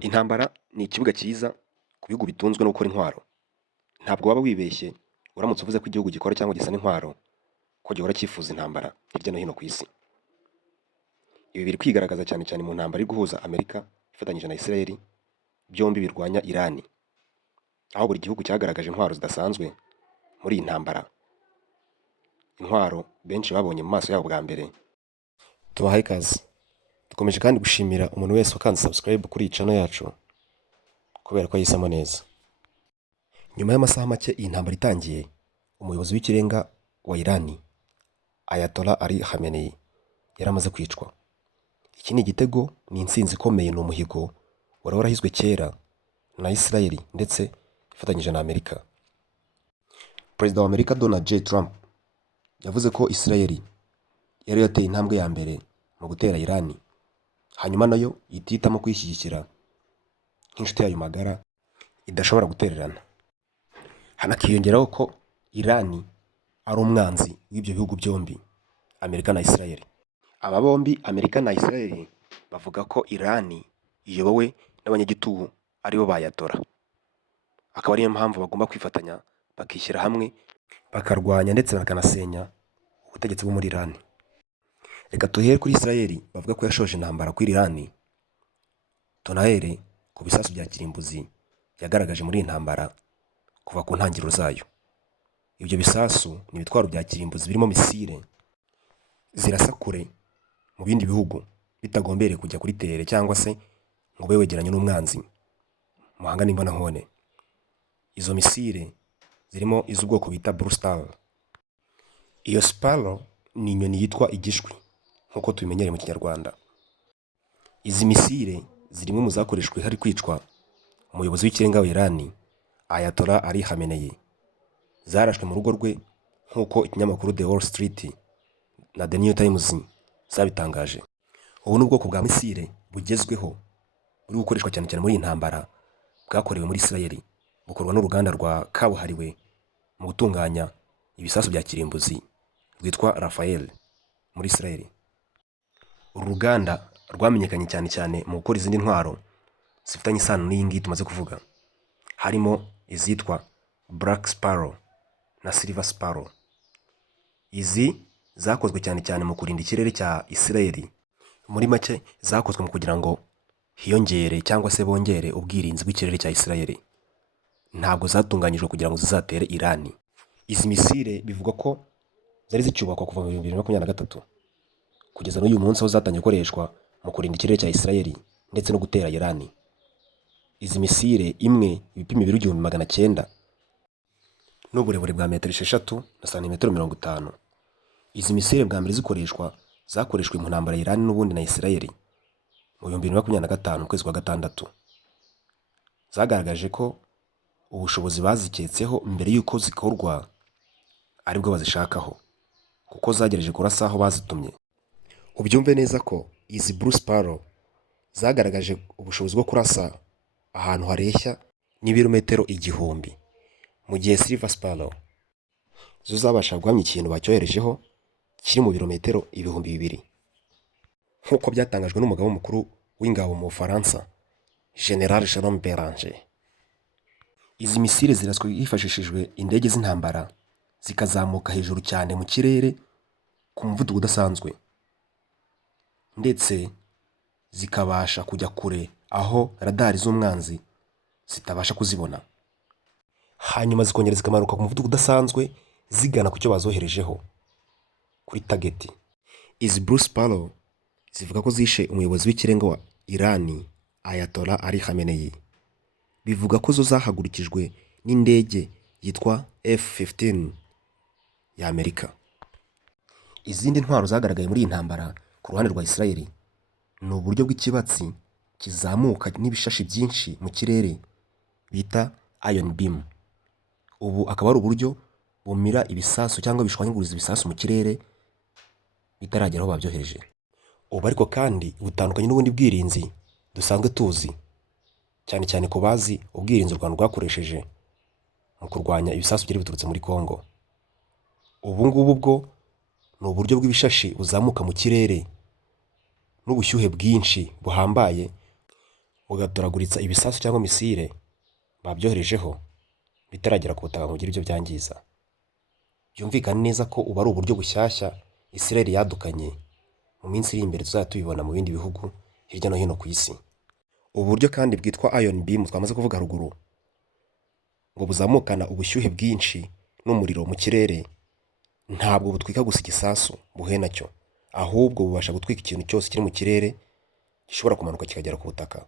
Intambara ni ikibuga cyiza ku bihugu bitunzwe no gukora intwaro. Ntabwo waba wibeshye uramutse uvuze ko igihugu gikora cyangwa gisana intwaro ko gihora cyifuza intambara hirya no hino ku isi. Ibi biri kwigaragaza cyane cyane mu ntambara iri guhuza Amerika ifatanyije na Israel, byombi birwanya Irani. Aho buri gihugu cyagaragaje intwaro zidasanzwe muri iyi ntambara. Intwaro benshi babonye mu maso yabo bwa mbere. Tubahaye ikaze. Dukomeje kandi gushimira umuntu wese wakanze subscribe kuri iyi channel yacu kubera ko yahisemo neza. Nyuma y'amasaha make iyi ntambara itangiye, umuyobozi w'ikirenga wa Irani, Ayatollah Ali Khamenei, yaramaze kwicwa. Iki ni igitego, ni intsinzi ikomeye, ni umuhigo wari warahizwe kera na Israel ndetse ifatanyije na Amerika. Perezida wa Amerika Donald J. Trump yavuze ko Israel yari yateye intambwe ya mbere mu gutera Irani, hanyuma nayo ititamo kwishyigikira nk'inshuti yayo magara idashobora gutererana. Hanakiyongeraho ko Irani ari umwanzi w'ibyo bihugu byombi, Amerika na Israel. Aba bombi, Amerika na Israel, bavuga ko Irani iyobowe n'abanyagitugu aribo Bayatollah. Akaba ariyo mpamvu bagomba kwifatanya bakishyira hamwe bakarwanya ndetse bakanasenya ubutegetsi bwo muri Irani. Reka tuhere kuri Israel bavuga ko yashoje intambara kuri Irani. Tunahere ku bisasu bya kirimbuzi yagaragaje muri iyi ntambara kuva ku ntangiriro zayo. Ibyo bisasu ni ibitwaro bya kirimbuzi birimo misile zirasa kure mu bindi bihugu bitagombereye kujya kuri tere cyangwa se ngo ube wegeranye n'umwanzi muhangane imbonankubone. Izo misile zirimo iz'ubwoko bita Blue Star. Iyo Sparrow ni inyoni yitwa igishwi nk'uko tubimenyereye mu Kinyarwanda. Izi misile zirimo mu zakoreshwe hari kwicwa umuyobozi w'ikirenga wa Irani, Ayatollah Ali Khamenei. Zarashwe mu rugo rwe nk'uko ikinyamakuru The Wall Street na The New Times zabitangaje. Ubu ni ubwoko bwa misile bugezweho buri gukoreshwa cyane cyane muri iyi ntambara, bwakorewe muri Israel, bukorwa n'uruganda rwa kabuhariwe mu gutunganya ibisasu bya kirimbuzi rwitwa Rafael muri Israel. Uru ruganda rwamenyekanye cyane cyane mu gukora izindi ntwaro zifitanye isano n'iyi ngiyi tumaze kuvuga, harimo izitwa Black Sparrow na Silver Sparrow. Izi zakozwe cyane cyane mu kurinda ikirere cya Israel. Muri make zakozwe mu kugira ngo hiyongere cyangwa se bongere ubwirinzi bw'ikirere cya Israel. Ntabwo zatunganyijwe kugira ngo zizatere Irani. Izi misile bivugwa ko zari zicyubakwa kuva mu 2023 kugeza n'uyu munsi aho zatangiye gukoreshwa mu kurinda ikirere cya Israel ndetse no gutera Irani. Izi misile imwe ibipima ibiro 1900 n'uburebure bwa metero 6 na santimetero 50. Izi misile bwa mbere zikoreshwa zakoreshwe mu ntambara ya Irani n'ubundi na Israel mu 2025 kwezi kwa gatandatu. Zagaragaje ko ubushobozi baziketseho mbere y'uko zikorwa aribwo bazishakaho, kuko zagerageje kurasa aho bazitumye. Ubyumve neza ko izi Blue Sparrow zagaragaje ubushobozi bwo kurasa ahantu hareshya n'ibirometero 1000, mu gihe Silver Sparrow zo zabasha guhamya ikintu bacyoherejeho kiri mu birometero 2000, nk'uko byatangajwe n'umugaba mukuru w'ingabo mu Bufaransa, General Jérôme Bélanger. Izi misile ziraswe hifashishijwe indege z'intambara zikazamuka hejuru cyane mu kirere ku muvuduko udasanzwe, ndetse zikabasha kujya kure aho radari z'umwanzi zitabasha kuzibona, hanyuma zikongera zikamanuka ku muvuduko udasanzwe zigana ku cyo bazoherejeho kuri target. Izi Blue Sparrow zivuga ko zishe umuyobozi w'ikirenga wa Irani, Ayatollah Ali Khamenei. Bivuga ko zo zahagurikijwe n'indege yitwa F-15 ya Amerika. Izindi ntwaro zagaragaye muri iyi ntambara ku ruhande rwa Israel ni uburyo bw'ikibatsi kizamuka n'ibishashi byinshi mu kirere bita Iron Beam. Ubu akaba ari uburyo bumira ibisasu cyangwa bishwanyaguriza ibisasu mu kirere bitaragera aho babyohereje. Ubu ariko kandi butandukanye n'ubundi bwirinzi dusanzwe tuzi, cyane cyane ku bazi ubwirinzi u Rwanda rwakoresheje mu kurwanya ibisasu byari biturutse muri Congo. Ubu ngubu bwo ni uburyo bw'ibishashi buzamuka mu kirere n'ubushyuhe bwinshi buhambaye bugatoraguritsa ibisasu cyangwa misile babyoherejeho bitaragera ku butaka ngo bigire ibyo byangiza. Byumvikane neza ko ubu ari uburyo bushyashya Israel yadukanye, mu minsi iri imbere tuzajya tubibona mu bindi bihugu hirya no hino ku isi. Ubu buryo kandi bwitwa Iron Beam twamaze kuvuga haruguru, ngo buzamukana ubushyuhe bwinshi n'umuriro mu kirere, ntabwo butwika gusa igisasu buhuye nacyo, ahubwo bubasha gutwika ikintu cyose kiri mu kirere gishobora kumanuka kikagera ku butaka.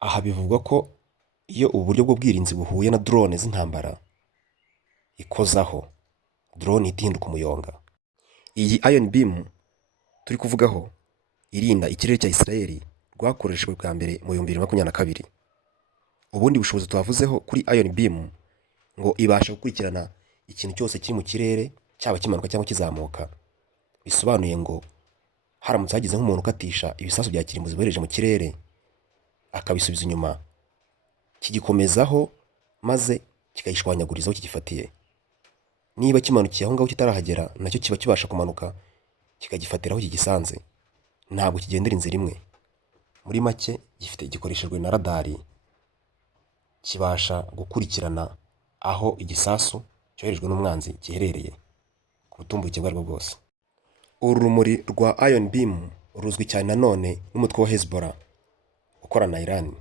Aha bivugwa ko iyo ubu buryo bw'ubwirinzi buhuye na drone z'intambara ikozaho, drone ihita ihinduka umuyonga. Iyi Iron Beam turi kuvugaho irinda ikirere cya Israel rwakoreshejwe bwa mbere mu 2022. Ubundi bushobozi twavuzeho kuri Iron Beam ngo ibasha gukurikirana ikintu cyose kiri mu kirere, cyaba kimanuka cyangwa kizamuka. Bisobanuye ngo haramutse hagize nk'umuntu ukatisha ibisasu bya kirimbuzi bohereje mu kirere akabisubiza inyuma, kigikomezaho maze kikayishwanyagurizaho kigifatiye. Niba kimanukiye aho ngaho kitarahagera, nacyo kiba kibasha kumanuka kikagifatiraho kigisanze. Ntabwo kigendera inzira imwe. Muri make gikoreshejwe na radari, kibasha gukurikirana aho igisasu cyoherejwe n'umwanzi giherereye ku butumburuke bwarwo bwose. Uru rumuri rwa Iron Beam ruzwi cyane nanone n'umutwe wa Hezbollah ukorana na Iran.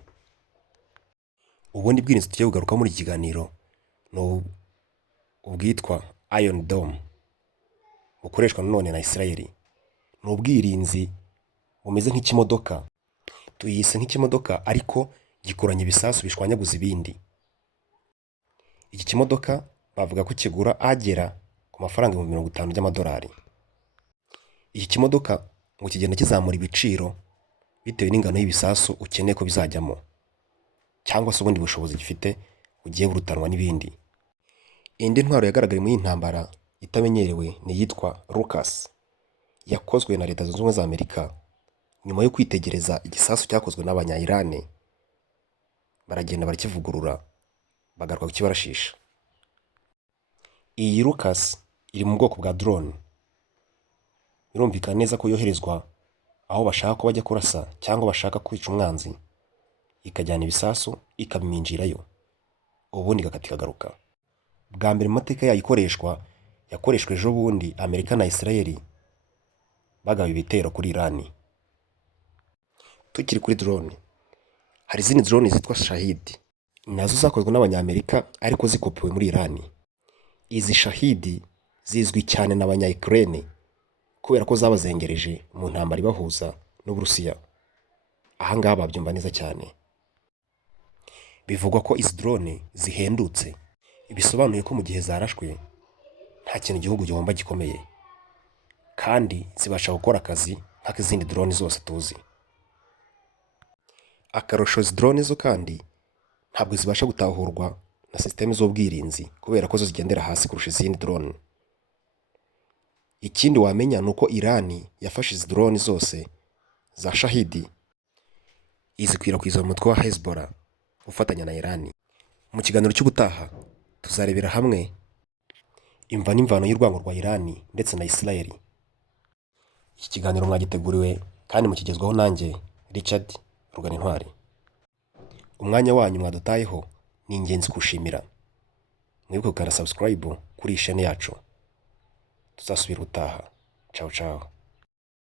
Ubundi bwirinzi tugiye kugaruka muri iki kiganiro ni ubwitwa Iron Dome, bukoreshwa nanone na Israel. Ni ubwirinzi bumeze nk'ikimodoka, tuyise nk'ikimodoka ariko gikoranye ibisasu bishwanyaguza ibindi. Iki kimodoka bavuga ko kigura agera ku mafaranga $50,000. Iki kimodoka ngo kigenda kizamura ibiciro bitewe n'ingano y'ibisasu ukeneye ko bizajyamo, cyangwa se ubundi bushobozi gifite bugiye burutanwa n'ibindi. Indi ntwaro yagaragaye muri iyi ntambara itamenyerewe ni iyitwa LUCAS, yakozwe na Leta Zunze Ubumwe za Amerika nyuma yo kwitegereza igisasu cyakozwe n'abanya-Iran. Baragenda barakivugurura bagaruka kukibarashisha. Iyi LUCAS iri mu bwoko bwa drone. Birumvikana neza ko yoherezwa aho bashaka ko bajya kurasa cyangwa bashaka kwica umwanzi, ikajyana ibisasu ikabiminjirayo, ubundi igakata ikagaruka. Bwa mbere mu mateka yakoreshwa ejo bundi Amerika na Israel bagaba ibitero kuri Iran. Tukiri kuri drone, hari izindi drone zitwa Shahid, nazo zakozwe n'abanyamerika ariko zikopiwe muri Iran. Izi Shahid zizwi cyane n'abanya-Ukraine kubera ko zabazengereje mu ntambara ibahuza n'Uburusiya. Aha ngaha babyumva neza cyane. Bivugwa ko izi drone zihendutse, bisobanuye ko mu gihe zarashwe nta kintu igihugu gihomba gikomeye, kandi zibasha gukora akazi nk'izindi drone zose tuzi. Akarusho izi drone zo kandi ntabwo zibasha gutahurwa na systeme z'ubwirinzi kubera ko zo zigendera hasi kurusha izindi drone. Ikindi wamenya ni uko Iran yafashe izi drone zose za Shahid izikwirakwiza mu mutwe wa Hezbollah ufatanya na Iran. Mu kiganiro cy'ubutaha tuzarebera hamwe imva n'imvano y'urwango rwa Iran ndetse na Israel. Iki kiganiro mwagiteguriwe kandi mukigezwaho nanjye Richard Ruganintwari. Umwanya wanyu mwadutayeho ni ingenzi kushimira. Mwibuke gukanda subscribe kuri iyi chaîne yacu. Tuzasubira utaha. Ciao ciao.